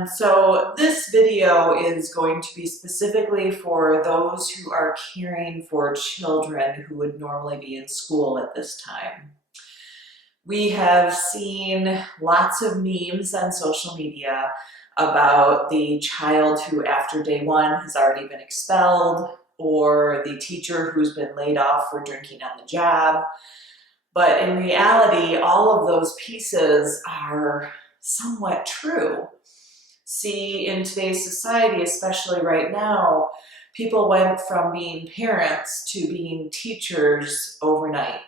everyone. So this video is going to be specifically for those who are caring for children who would normally be in school at this time. We have seen lots of memes on social media about the child who after day one has already been expelled, or the teacher who's been laid off for drinking on the job. But in reality, all of those pieces are somewhat true. See, in today's society, especially right now, people went from being parents to being teachers overnight.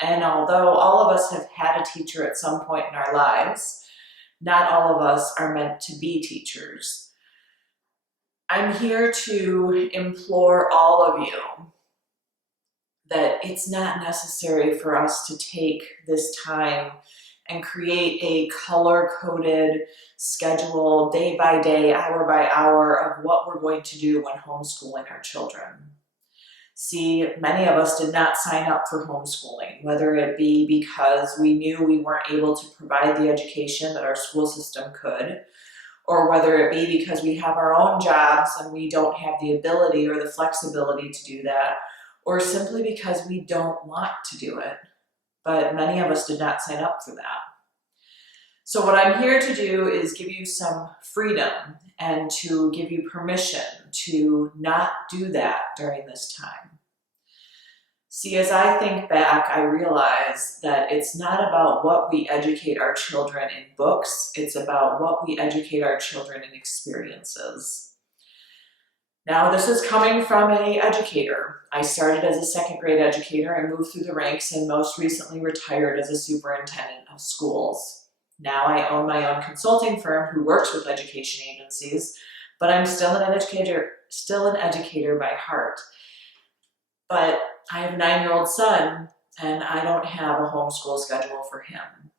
And although all of us have had a teacher at some point in our lives, not all of us are meant to be teachers. I'm here to implore all of you that it's not necessary for us to take this time and create a color-coded schedule, day by day, hour by hour, of what we're going to do when homeschooling our children. See, many of us did not sign up for homeschooling, whether it be because we knew we weren't able to provide the education that our school system could, or whether it be because we have our own jobs and we don't have the ability or the flexibility to do that, or simply because we don't want to do it. But many of us did not sign up for that. So what I'm here to do is give you some freedom and to give you permission to not do that during this time. See, as I think back, I realize that it's not about what we educate our children in books, it's about what we educate our children in experiences. Now, this is coming from an educator. I started as a second grade educator and moved through the ranks and most recently retired as a superintendent of schools. Now I own my own consulting firm who works with education agencies, but I'm still an educator by heart. But I have a 9-year-old son and I don't have a homeschool schedule for him.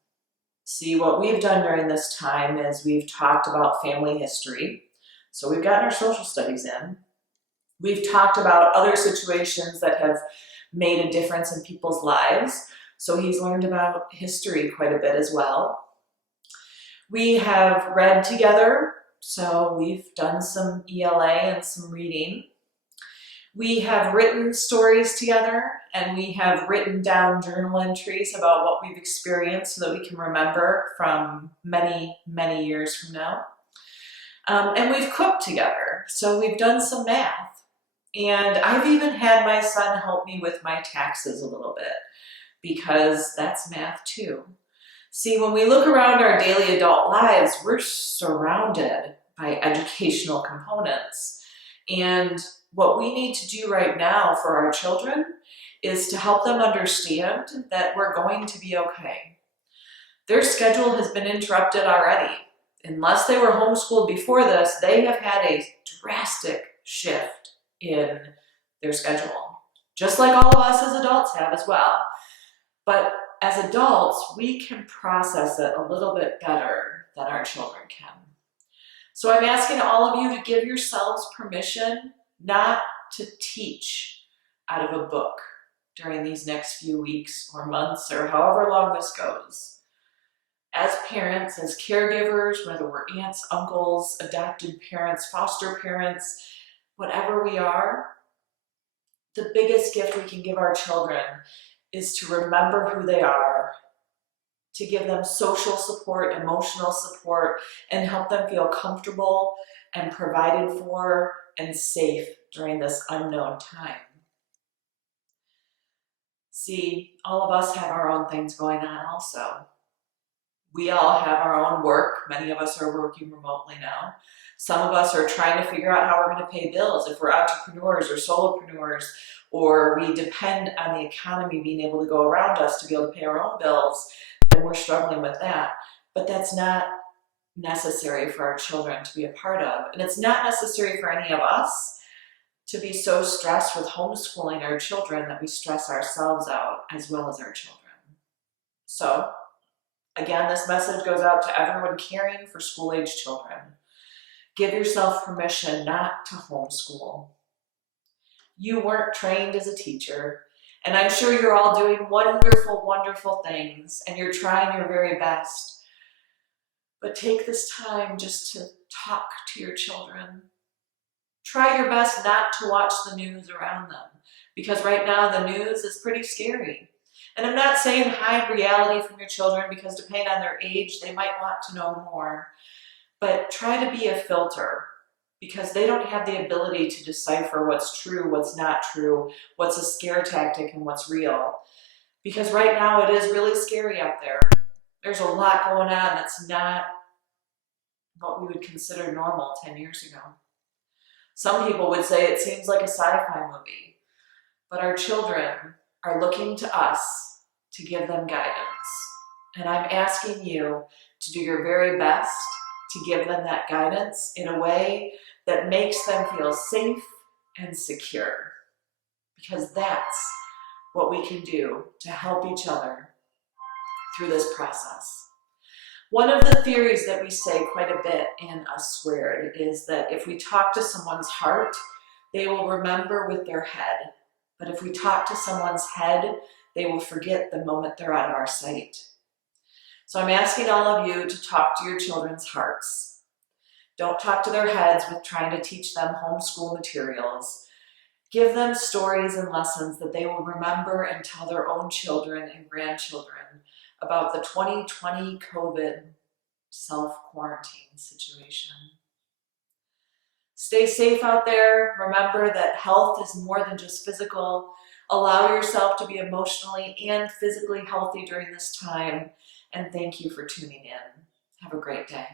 See, what we've done during this time is we've talked about family history. So we've gotten our social studies in. We've talked about other situations that have made a difference in people's lives. So he's learned about history quite a bit as well. We have read together. So we've done some ELA and some reading. We have written stories together, and we have written down journal entries about what we've experienced so that we can remember from many, many years from now. And we've cooked together, so we've done some math. And I've even had my son help me with my taxes a little bit, because that's math too. See, when we look around our daily adult lives, we're surrounded by educational components. And what we need to do right now for our children is to help them understand that we're going to be okay. Their schedule has been interrupted already. Unless they were homeschooled before this, they have had a drastic shift in their schedule, just like all of us as adults have as well. But as adults, we can process it a little bit better than our children can. So I'm asking all of you to give yourselves permission not to teach out of a book during these next few weeks or months or however long this goes. As parents, as caregivers, whether we're aunts, uncles, adopted parents, foster parents, whatever we are, the biggest gift we can give our children is to remember who they are, to give them social support, emotional support, and help them feel comfortable and provided for and safe during this unknown time. See, all of us have our own things going on also. We all have our own work. Many of us are working remotely now. Some of us are trying to figure out how we're going to pay bills. If we're entrepreneurs or solopreneurs, or we depend on the economy being able to go around us to be able to pay our own bills, then we're struggling with that. But that's not necessary for our children to be a part of. And it's not necessary for any of us to be so stressed with homeschooling our children that we stress ourselves out as well as our children. So, again, this message goes out to everyone caring for school-age children. Give yourself permission not to homeschool. You weren't trained as a teacher, and I'm sure you're all doing wonderful, wonderful things, and you're trying your very best. But take this time just talk to your children. Try your best not to watch the news around them, because right now the news is pretty scary. And I'm not saying hide reality from your children, because depending on their age, they might want to know more. But try to be a filter, because they don't have the ability to decipher what's true, what's not true, what's a scare tactic, and what's real. Because right now it is really scary out there. There's a lot going on that's not what we would consider normal 10 years ago. Some people would say it seems like a sci-fi movie, but our children are looking to us to give them guidance. And I'm asking you to do your very best to give them that guidance in a way that makes them feel safe and secure. Because that's what we can do to help each other through this process. One of the theories that we say quite a bit in Us Squared is that if we talk to someone's heart, they will remember with their head. But if we talk to someone's head, they will forget the moment they're out of our sight. So I'm asking all of you to talk to your children's hearts. Don't talk to their heads with trying to teach them homeschool materials. Give them stories and lessons that they will remember and tell their own children and grandchildren about the 2020 COVID self-quarantine situation. Stay safe out there. Remember that health is more than just physical. Allow yourself to be emotionally and physically healthy during this time. And thank you for tuning in. Have a great day.